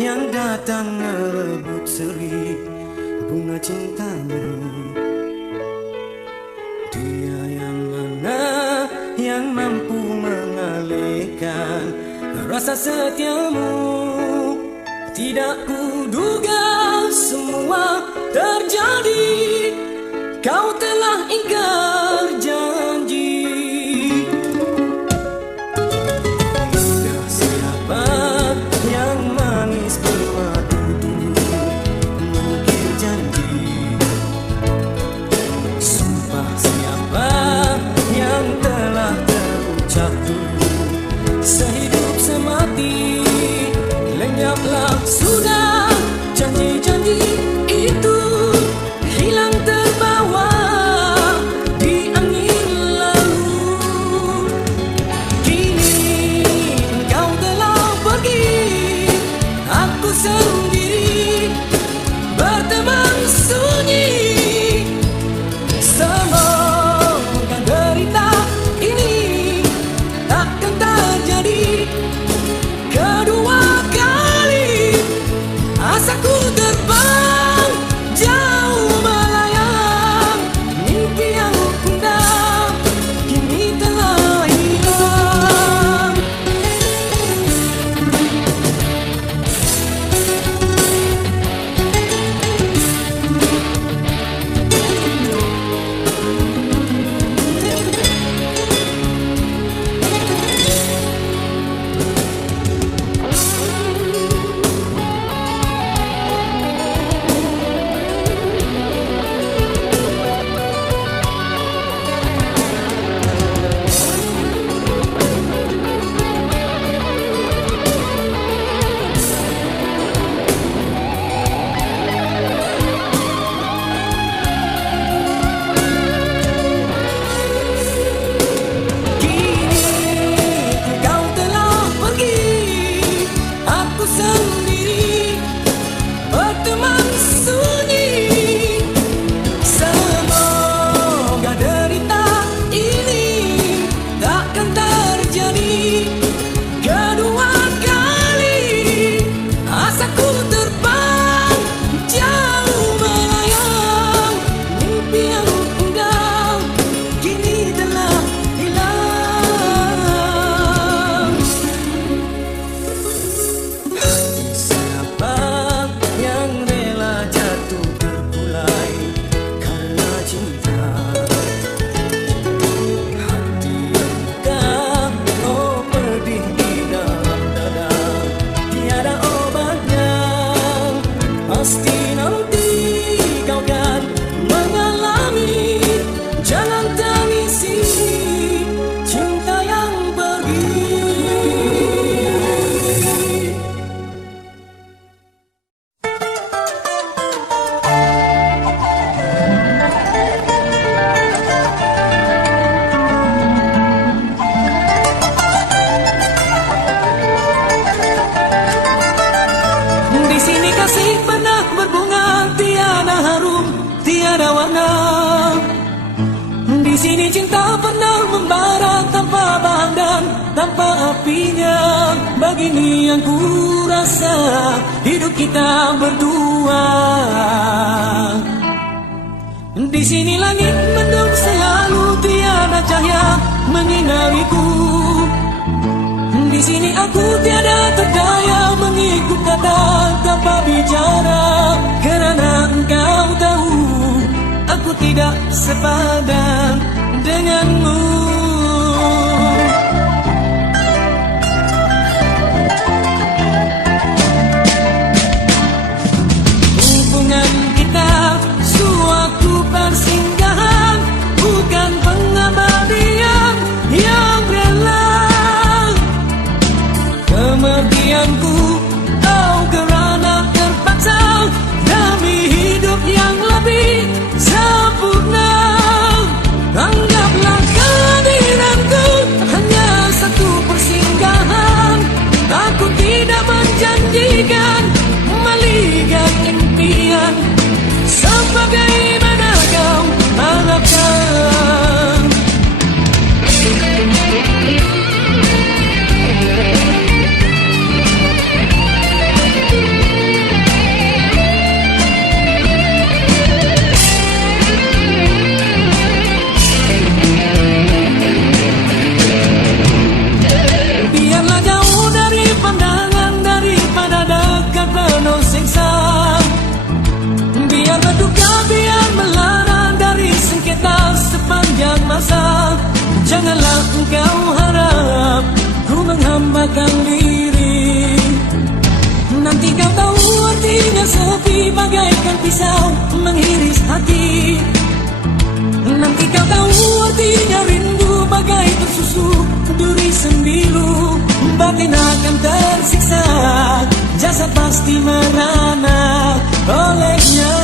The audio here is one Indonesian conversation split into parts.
Yang datang merebut seri bunga cintamu. Dia yang mana yang mampu mengalihkan rasa setiamu. Tidak kuduga semua terjadi, kau telah ingkar janji. Sehidup semati lenyaplah sudah, janji-janji itu hilang terbawa di angin lalu. Kini kau telah pergi, aku sendiri berteman sunyi. Semoga derita ini takkan terjadi kedua kali. Asaku terbang jauh melayang, mimpi yang indah kini telah hilang. Pasti nanti kau kan mengalami, jangan tangisi cinta yang pergi. Di sini kasih pernah berbunga, tiada harum, tiada warna. Di sini cinta pernah membara tanpa bahan dan tanpa apinya. Begini yang ku rasa hidup kita berdua. Di sini langit mendung selalu, tiada cahaya menyinariku. Di sini aku tiada terdaya mengikut kata tanpa bicara, kerana engkau tahu aku tidak sepadan denganmu. Hubungan kita suatu persinggahan, bukan pengabadian yang rela. Kematianku oh kerana terpaksa demi hidup yang lebih sempurna. Anggaplah kami kau harap ku menghambakan diri. Nanti kau tahu artinya sepi bagaikan pisau mengiris hati. Nanti kau tahu artinya rindu bagai tersusu duri sembilu. Batin akan tersiksa, jasad pasti merana olehnya.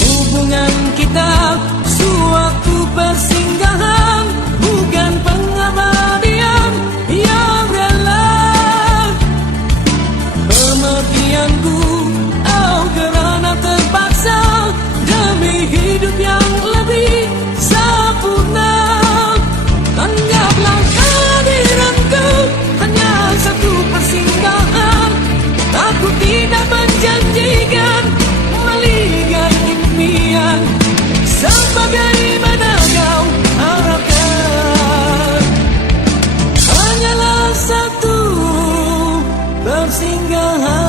Hubungan kita suatu persinggahan, bukan pengabadian yang rela. Pemergianku, oh kerana terpaksa demi hidup yang lebih sempurna. Anggaplah kehadiranku hanya satu persinggahan. Aku tidak menjanjikan melihat impian sebagaimana kau harapkan. Hanyalah satu persinggahan.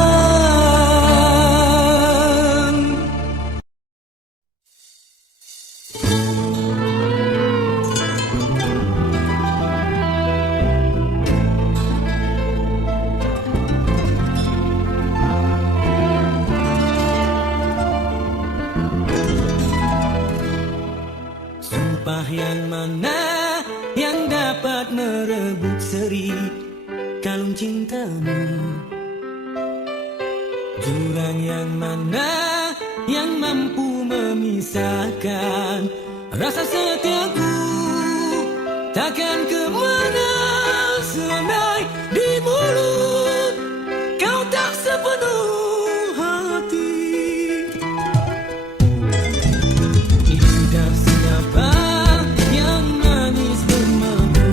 Sumpah yang mana yang dapat merebut seri kalung cintamu? Jurang yang mana yang mampu memisahkan rasa setiaku? Takkan kemana seandai di mulut kau tak sepenuh hati. Lidah siapa yang manis bermadu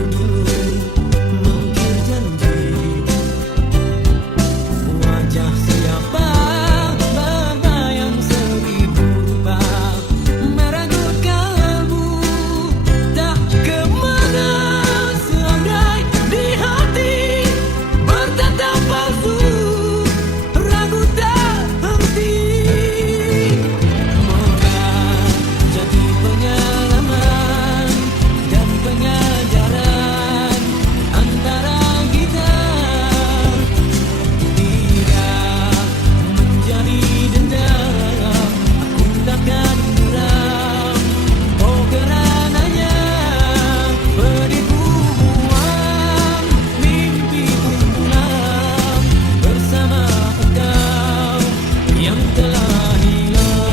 mengukir janji? Wajah siapa berbayang seribu rupa meragut kalbu? Tak kemana seandai di hati bertatap palsu, ragu tak henti. Moga jadi pengalaman dan pengajaran antara kita, tidak menjadi dendam. Aku takkan geram, oh kerananya beribu buang mimpi pulang bersama engkau yang telah hilang.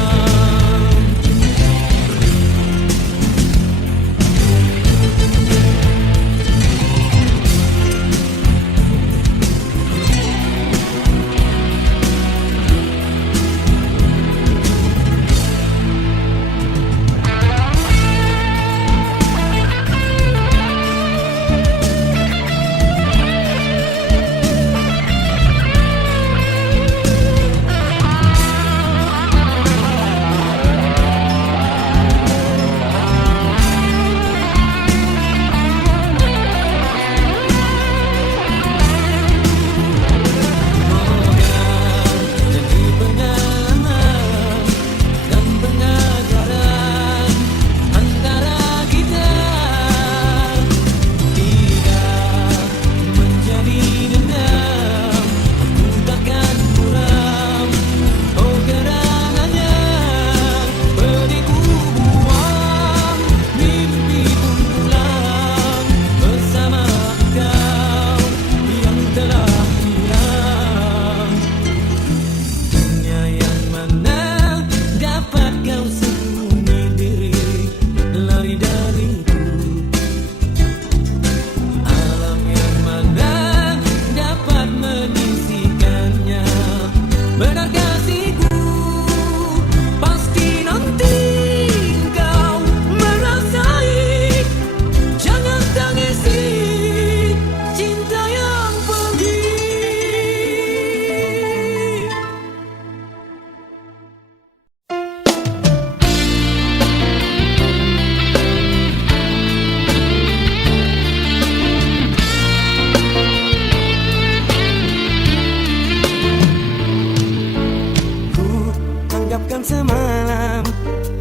anggapkan semalam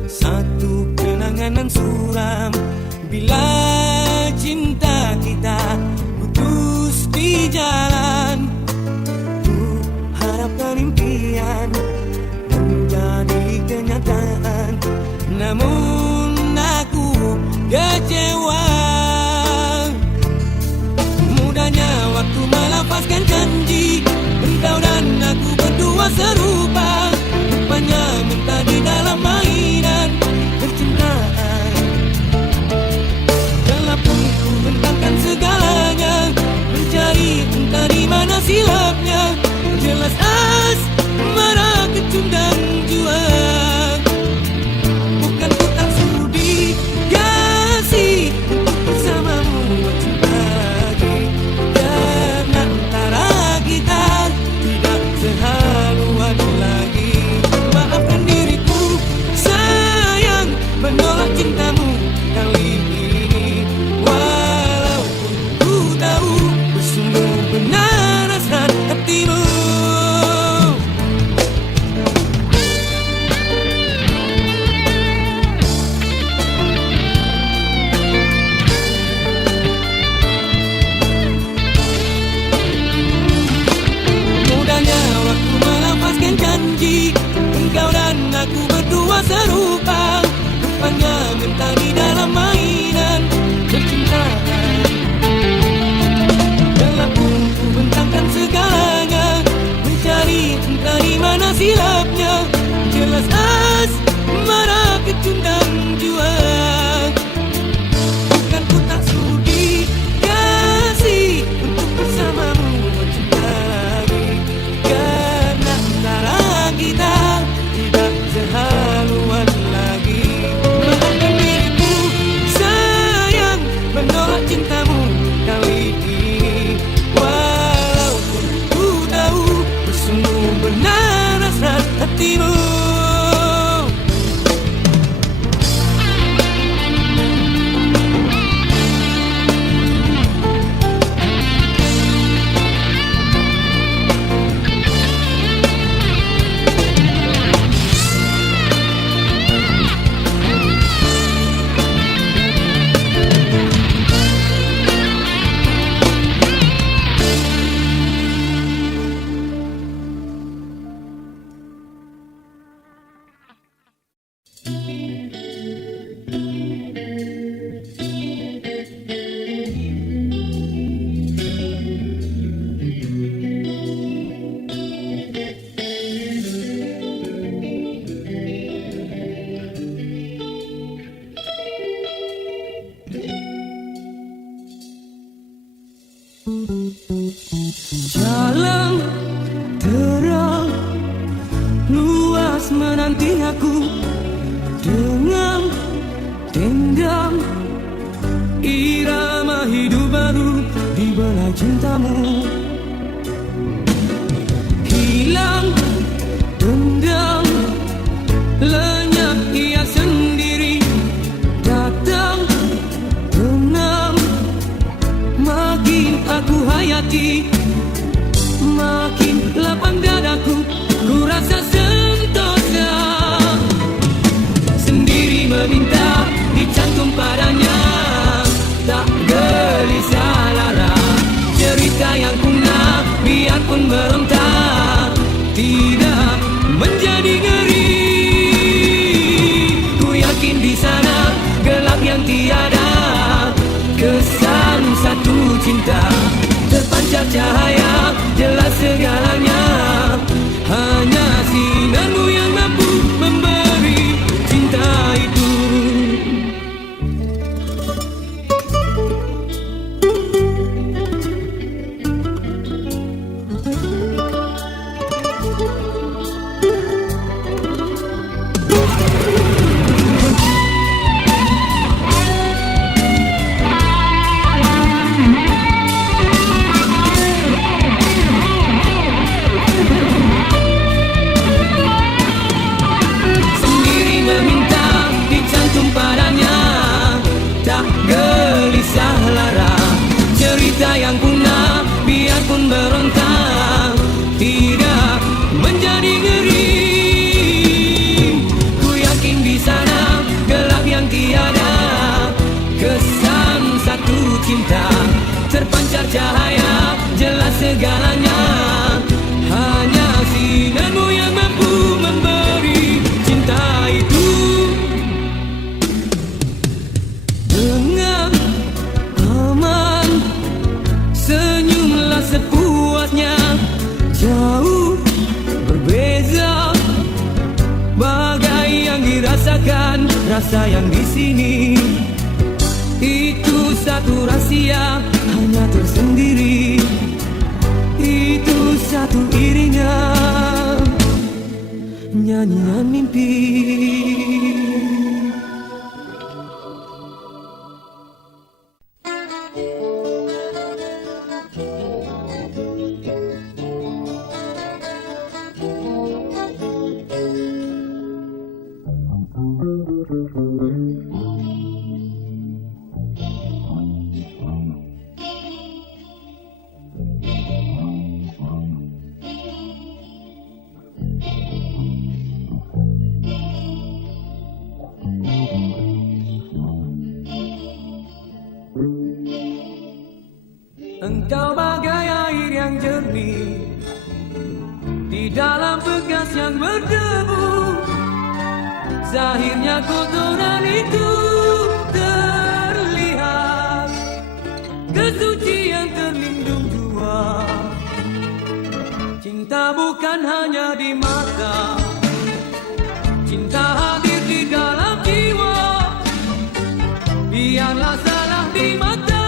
satu kenangan dan suram. Bila cinta kita putus di jalan, ku harapkan impian menjadi kenyataan. Namun aku kecewa. Mudahnya waktu melafazkan janji, engkau dan aku berdua serupa. Rupanya minta di dalam mainan percintaan. Telah pun ku bentangkan segalanya, mencari entah di mana silapnya. Jelas asmara kecundang jua. Bukan ku tak sudi kasih untuk bersamamu cinta lagi, karena antara kita tidak sehaluan lagi. Maafkan diriku sayang, menolak cintamu kali ini. Walaupun ku tahu bersungguh benar hasrat hatimu. Mudahnya waktu melafazkan janji, engkau dan aku berdua serupa. Rupanya minta di dalam mainan percintaan. Telah pun ku bentangkan segalanya, mencari entah di mana silapnya. Jelas asmara kecundang jua. Bukan ku tak sudi kasih untuk bersamamu cinta lagi, karena antara kita tidak sehaluan lagi. Maafkan diriku sayang, menolak cintamu kali ini. Walaupun ku tahu bersungguh benar hasrat hatimu. Jalan terang luas menanti aku dengan tenggang irama hidup baru di belai cintamu. Hilang dendam, lenyap ia sendiri, datang tenang. Makin aku hayati, makin lapang dadaku, ku rasa sentosa. Sendiri meminta dicantum padanya, tak gelisah lara. Cerita yang punah biarpun meronta, tidak menjadi ngeri. Ku yakin di sana gelap yang tiada, kesan satu cinta terpancar cahaya, jelas segalanya hanya si rasa yang di sini. Itu satu rahasia hanya tersendiri. Itu satu iringan nyanyian mimpi. Engkau bagai air yang jernih di dalam bekas yang berdebu. Zahirnya kotoran itu terlihat, kesucian terlindung jua. Cinta bukan hanya di mata, cinta hadir di dalam jiwa. Biarlah salah di mata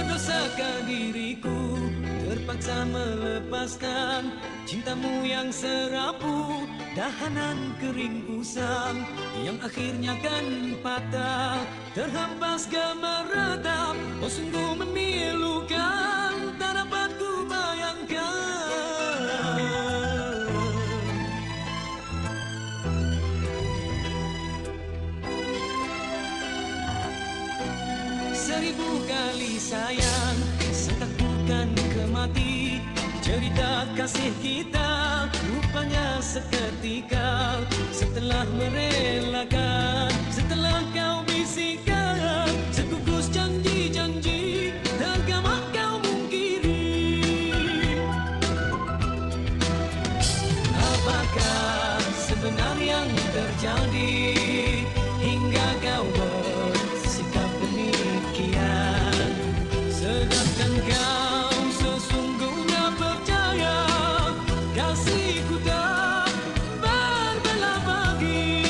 Berdosakah diriku terpaksa melepaskan cintamu yang serapu, dahanan kering usang yang akhirnya kan patah, terhempas gambar retap. Oh sungguh memilukan, tak dapat ku bayangkan. Seribu kali sayang, sentak bukan ke mati. Cerita kasih kita rupanya seketika, setelah merelakan, setelah kau bisikan segugus janji-janji, tergamak kau mungkiri. Apakah sebenarnya yang terjadi hingga kau bersikap demikian, sedangkan kau sesungguhnya percaya kasihku tak berbela bagi.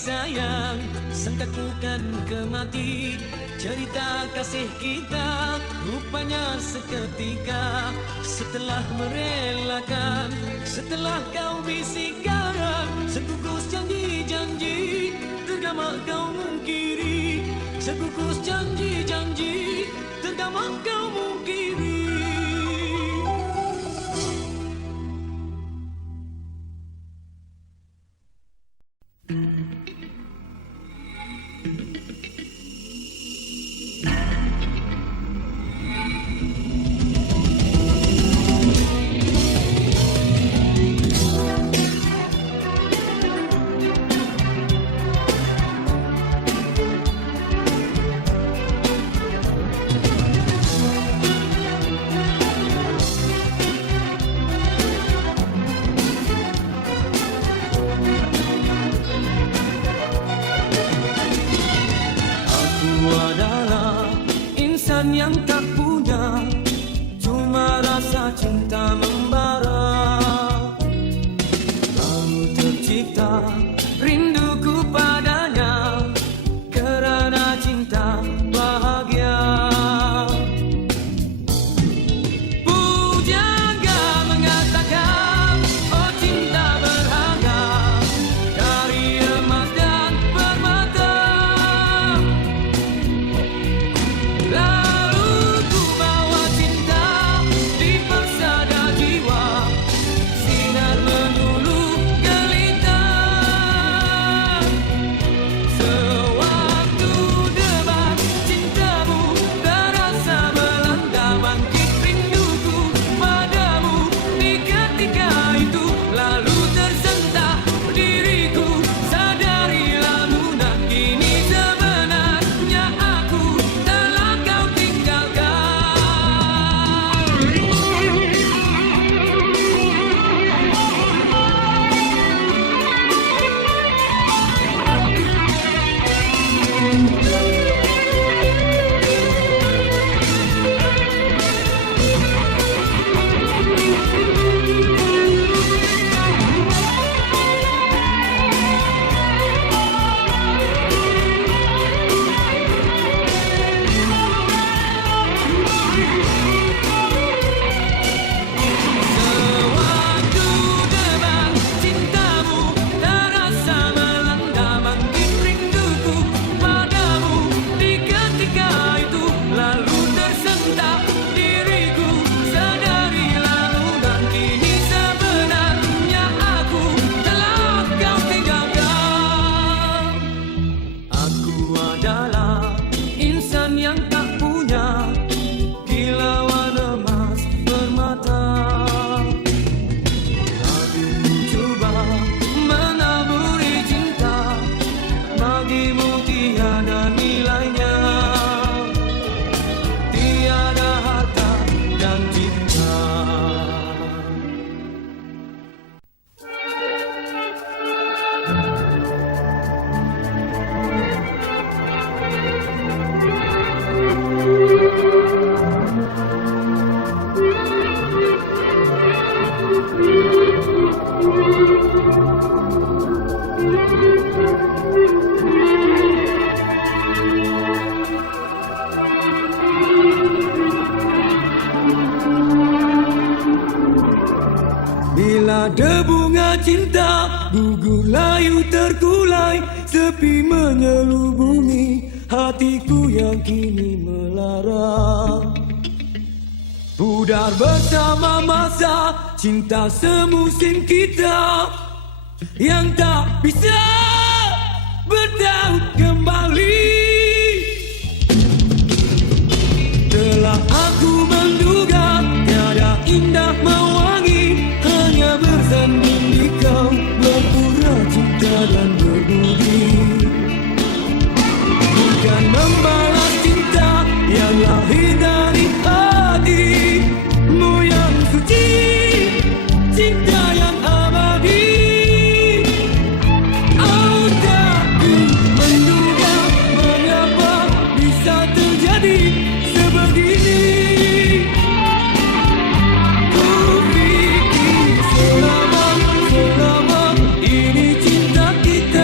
sayang, sangkakukan kemati. Cerita kasih kita rupanya seketika. Setelah merelakan, setelah kau bisikan, sekukus janji-janji, tergama kau mungkiri. Sekukus janji-janji, tergama kau mungkiri. Yang tak punya cuma rasa cinta membara, lalu tercipta rinduku padanya kerana cinta bahagia. Pujangga mengatakan, oh cinta berharga dari emas dan permata. Bila debunga cinta gugur layu terkulai, sepi menyelubungi hatiku yang kini melara. Pudar bersama masa cinta semusim kita yang tak bisa bertaut kembali. Telah aku menduga tiada indah mewangi, hanya bersanding di kau berpura cinta dan berbudi. Bukan membalas cinta yang lahir dari hatimu yang suci, cinta yang abadi. Oh tak ku menduga mengapa bisa terjadi sebegini. Ku pikir selama ini cinta kita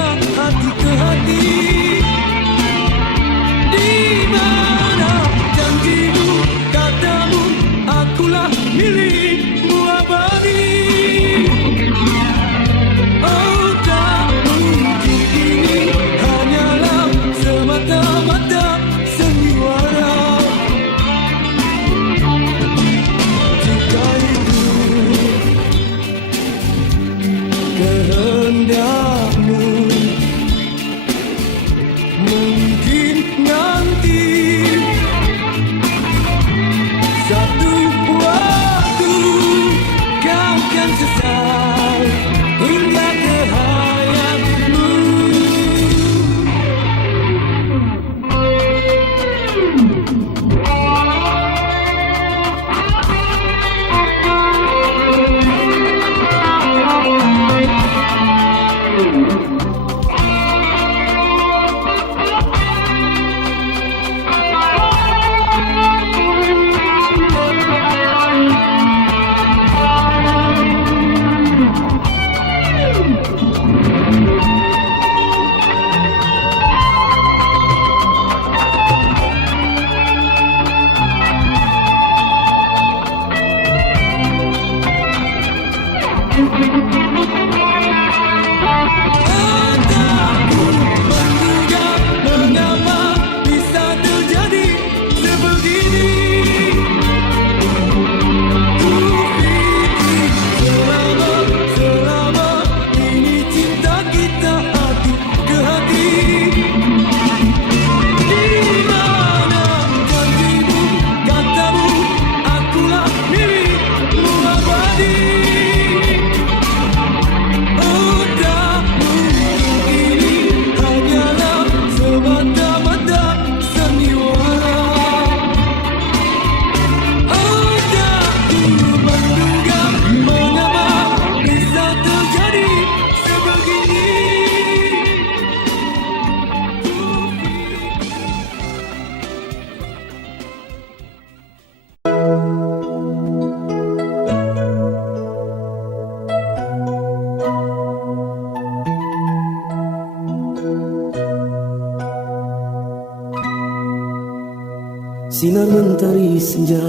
Sinar mentari senja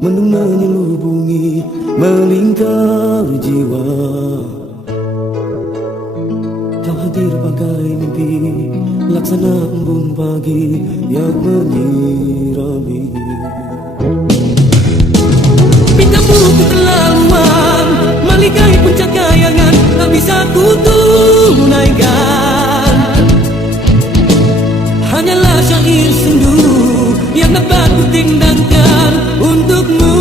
mendung menyelubungi melingkar jiwa. Kau hadir bagai mimpi laksana embun pagi yang menyirami. Bintangmu keterlaluan, malikai puncak kayangan, tak bisa ku tunaikan. Hanyalah syair sendu yang dapat ku tinggalkan untukmu.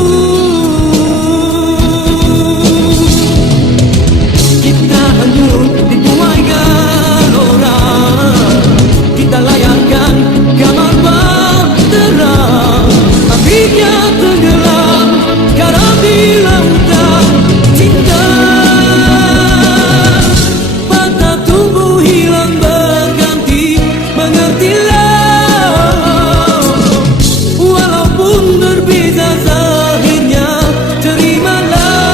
Kita hanyut dibuai gelora, kita layakkan gambar terang, apinya tenggelam garam di lautan cinta. Patah tumbuh hilang berganti, mengertilah. Walaupun berbeza zahirnya, terimalah.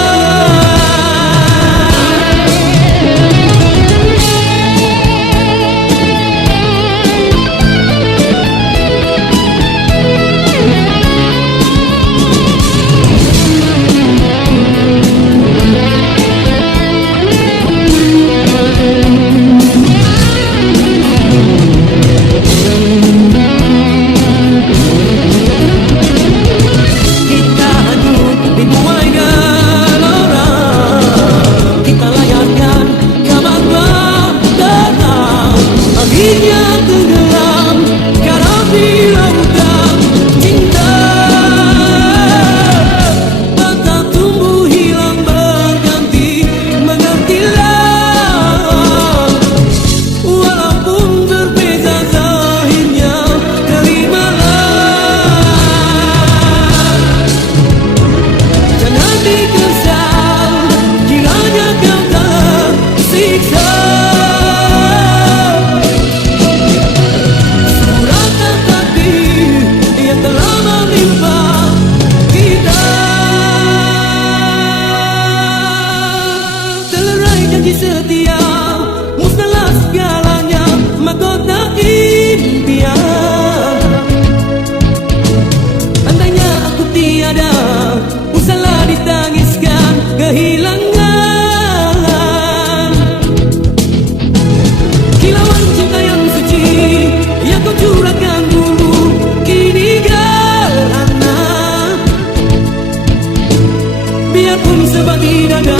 Kita hanyut dibuai gelora, kita layakkan gambar terang, akhirnya tenggelam garam di lautan cinta. Patah tumbuh hilang berganti, mengertilah. Walaupun berbeza zahirnya, terimalah. Jangan dikesal kiranya kau tersiksa. Suratan takdir yang telah menimpa kita. Telerai janji setia, musnahlah segalanya, mahkota impian. Andainya aku tiada, usahlah ditangiskan kehilangan. Kilauan cinta yang suci yang kau curahkan dulu, kini gerhana. Biarpun sebati dada,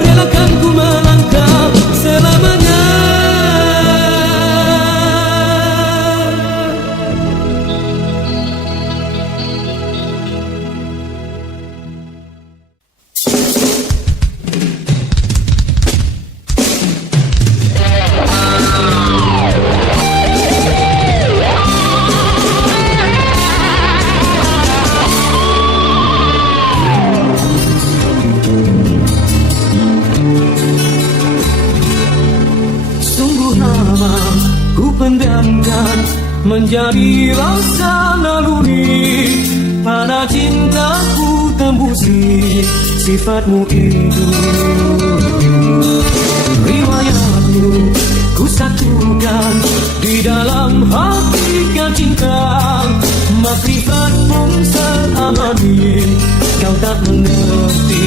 relakan ku melangkah selamanya. Sungguh lama ku pendamkan menjadi rasa naluri, pada cintaku tembusi sifatmu itu. Riwayatmu ku satukan di dalam hakikat cinta, makrifat pun seabadi, kau tak mengerti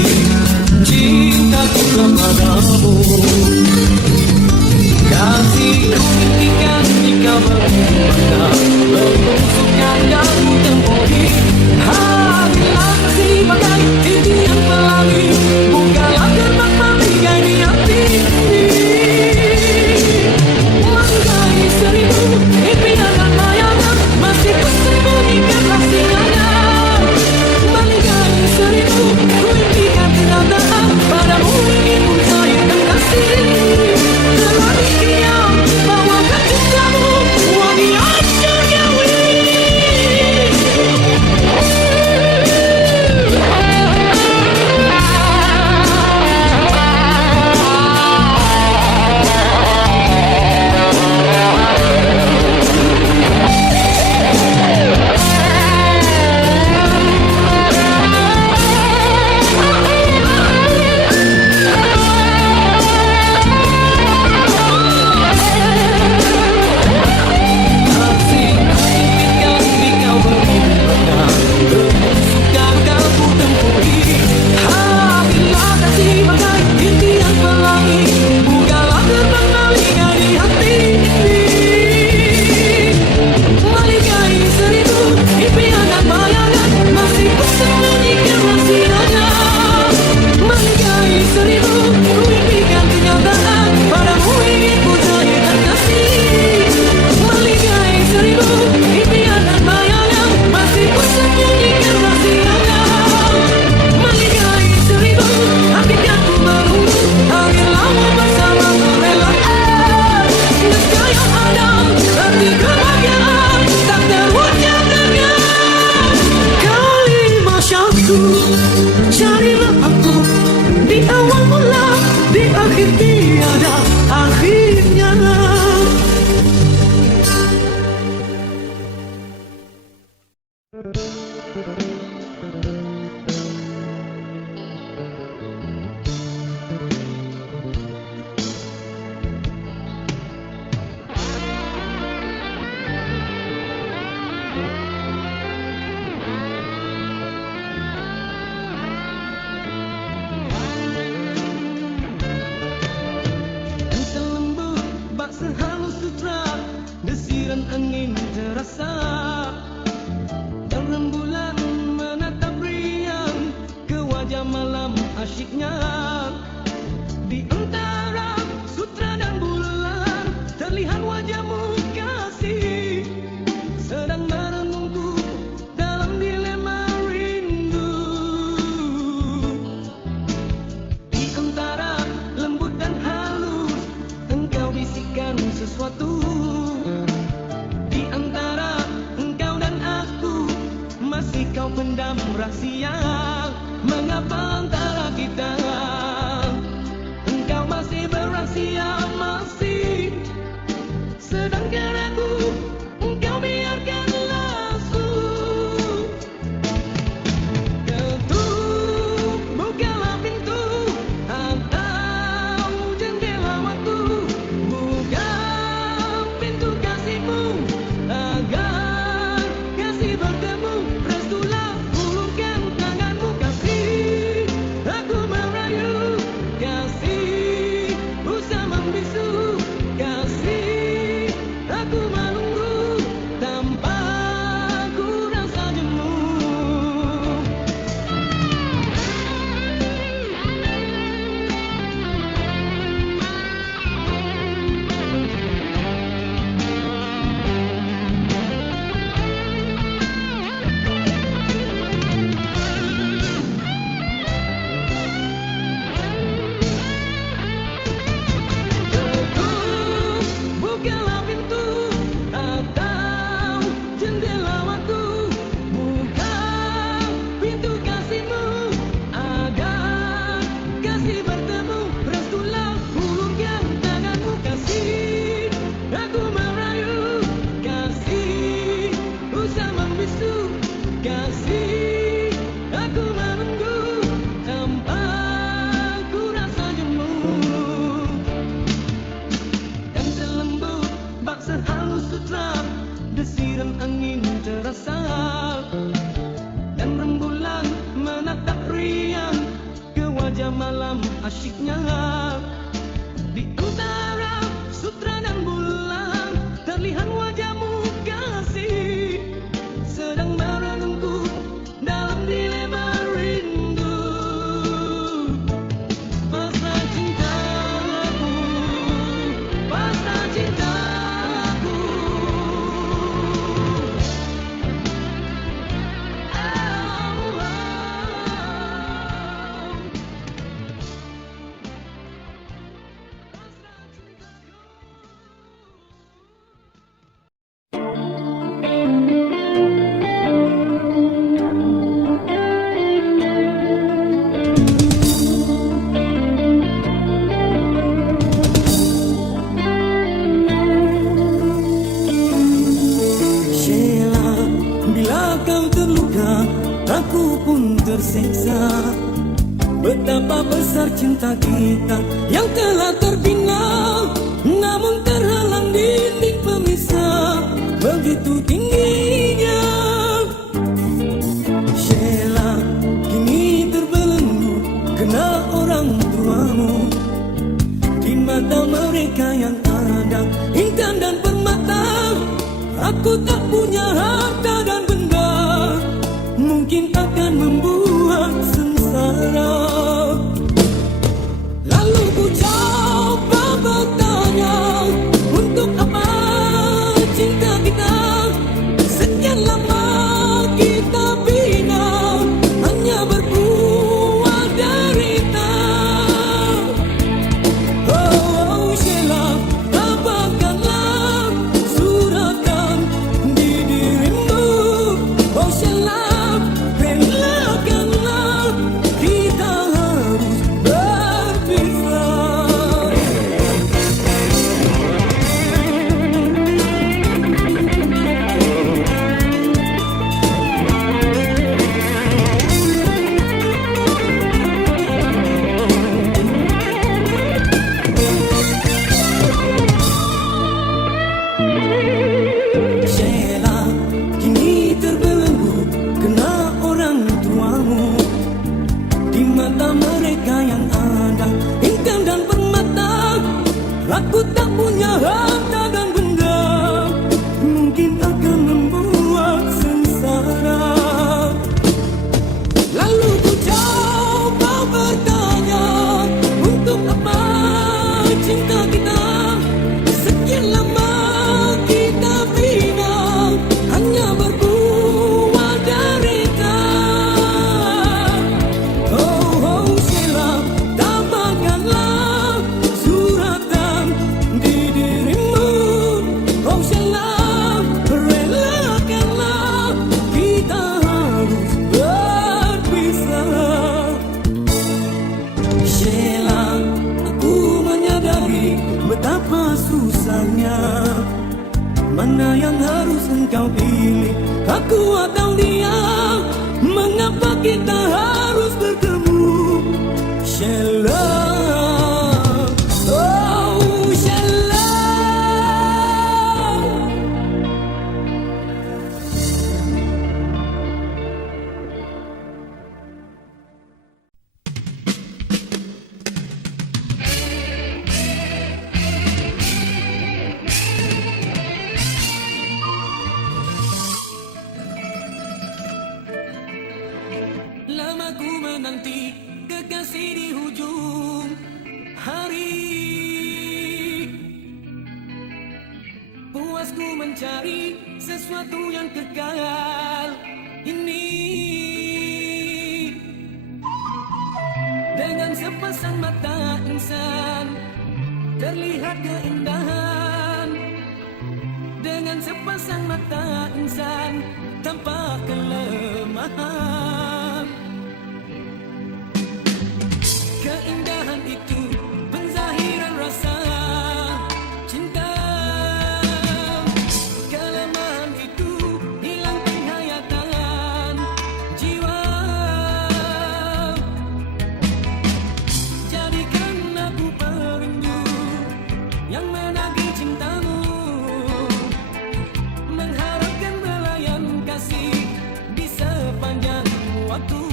cintaku kepadamu. Kasihku impikan jika berkata bermusuhkan yang tempuri. Hati aksi bagai titian pelangi, bukalah gerbang maligai di hati. Maligai seribu impian dan bayangan, masih ku sembunyikan rahasianya. Maligai seribu ku impikan tidak tahan, padamu ingin ku sayangkan kasih. bisikkan sesuatu di antara engkau dan aku. Masih kau pendam rahasia, mengapa antara kita engkau masih berahsia, masih, sedangkan aku engkau biarkan lasu. Ketuk, bukalah pintu atau jendela waktu, buka pintu kasihmu agar kasih bertemu. Restulah, ulurkan tanganmu kasih, aku merayu kasih, usah membisu kasih, aku menunggu tanpa ku rasa jemu. Ketuk, bukalah pintu atau jendela waktu, buka pintu kasihmu agar kasih bertemu. Restulah, ulurkan tanganmu kasih, aku merayu kasih, usah membisu kasih, aku menunggu tanpa ku rasa jemu. Dan selembut bak sehalus sutra, desiran angin terasa, dan rembulan menatap riang ke wajah malam asyiknya. Di antara sutra dan bulan terlihat wajahmu kasih, sedang merenungku dalam dilema rindu. Pasrah cintaku, pasrah cintaku. Sheila, bila kau terluka, aku pun tersiksa. Betapa besar cinta kita yang telah terbina, namun terhalang dinding pemisah begitu tingginya. Sheila, kini terbelenggu kena orang tuamu. Di mata mereka yang ada intan dan permata, aku tak punya harta dan benda, mungkin akan membuat sengsara. Lalu ku coba bertanya, untuk apa cinta kita sekian lama kita bina, hanya berbuat derita. Oh Sheila, tabahkanlah suratan di dirimu. Oh Sheila, relakan sebenarnya mana yang harus engkau pilih, aku atau dia? Mengapa kita harus bertemu? Sheila, oh Sheila. Lama ku menanti kekasih di hujung hari, puas ku mencari sesuatu yang kekal ini. Dengan sepasang mata insan terlihat keindahan, dengan sepasang mata insan tampak kelemahan. Keindahan itu penzahiran rasa cinta, kelemahan itu hilang penghayatan jiwa. Jadikan aku perindu yang menagih cintamu, mengharapkan belayan kasih di sepanjang waktu.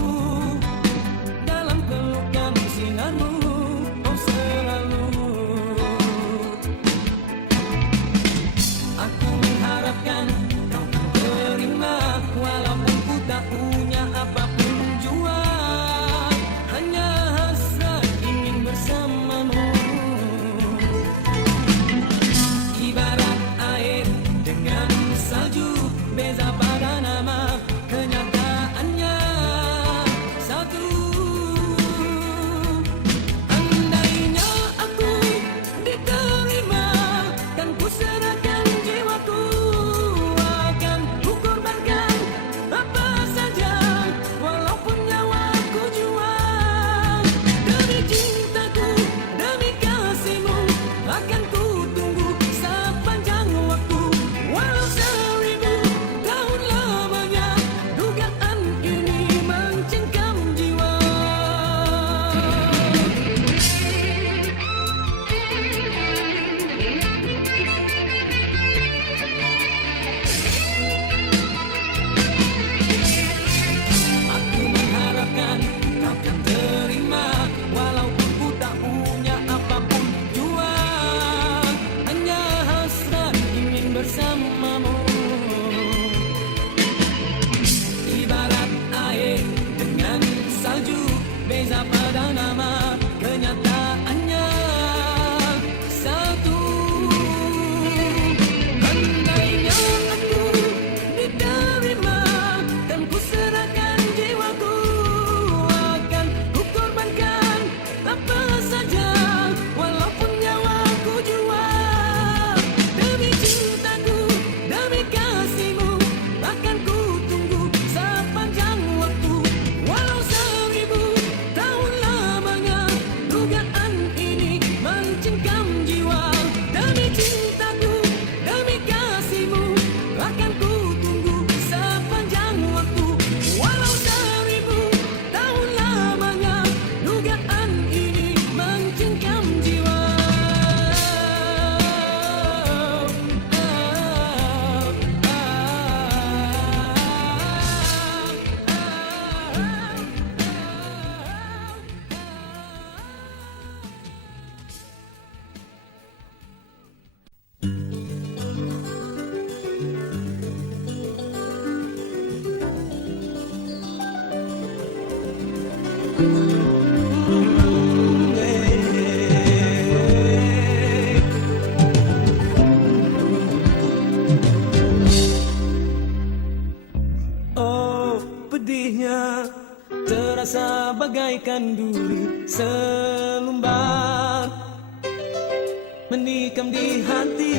Dalam pelukan sinarmu, oh selalu aku mengharapkan kau kan terima, walaupun ku tak punya apapun jua, hanya hasrat ingin bersamamu. Ibarat air dengan salju, beza pada nama, kenyataannya satu. Andainya aku diterima, kan ku serahkan jiwaku, akan ku korbankan apa saja, walaupun nyawaku jual. Demi cintaku, demi kasihmu, akan ku tunggu sepanjang waktu, walau 1000 tahun lamanya. Dugaan ini mencengkam jiwa. Aku mengharapkan kau kan terima, walaupun ku tak punya apapun jua, hanya hasrat ingin bersamamu. Ibarat air dengan salju, beza pada nama, kenyataannya satu. Andainya aku diterima, kan ku serahkan jiwaku, akan ku korbankan apa saja, walaupun nyawaku jual. Demi cintaku, demi kasihmu, akan ku tunggu sepanjang waktu, walau 1000 tahun lamanya. Dugaan ini mencengkam jiwa. Demi cintaku, demi kasihmu, akan ku tunggu sepanjang waktu, walau 1000 tahun lamanya. Dugaan ini mencengkam jiwa. Oh, pedihnya terasa bagaikan duri selumbar menikam di hati.